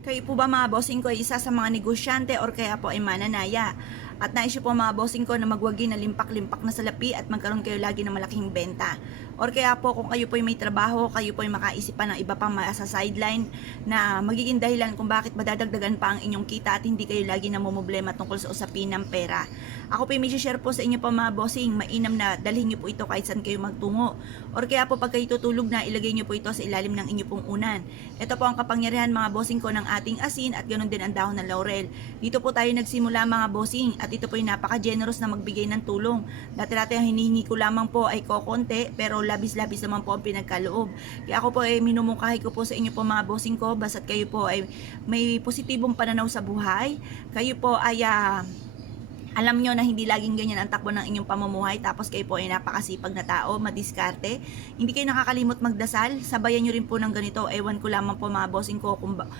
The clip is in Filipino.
Kayo po ba mga bossing ko ay isa sa mga negosyante or kaya po ay mananaya? At nais po mga bossing ko na magwagi na limpak-limpak na salapi at magkaroon kayo lagi ng malaking benta. Or kaya po kung kayo po ay may trabaho, kayo po ay makaisipan ng iba pang sa sideline na magiging dahilan kung bakit madadagdagan pa ang inyong kita at hindi kayo lagi namumblema tungkol sa usapin ng pera. Ako po ay may share po sa inyo po mga bossing, mainam na dalhin nyo po ito kahit saan kayo magtungo. Or kaya po pag kayo tutulog na, ilagay nyo po ito sa ilalim ng inyo pong unan. Ito po ang kapangyarihan mga bossing ko ng ating asin at ganoon din ang dahon ng laurel. Dito po tayo nagsimula mga bossing at ito po ay napaka-generous na magbigay ng tulong. Dati-dati ang hinihingi ko lamang po ay kokonti pero labis-labis naman po ang pinagkaloob. Kaya ako po ay minumungkahi ko po sa inyo po mga bossing ko basta't kayo po ay may positibong pananaw sa buhay. Kayo po ay alam nyo na hindi laging ganyan ang takbo ng inyong pamumuhay tapos kayo po ay napakasipag na tao, madiskarte. Hindi kayo nakakalimot magdasal. Sabayan nyo rin po ng ganito. Ewan ko lamang po mga bossing ko kung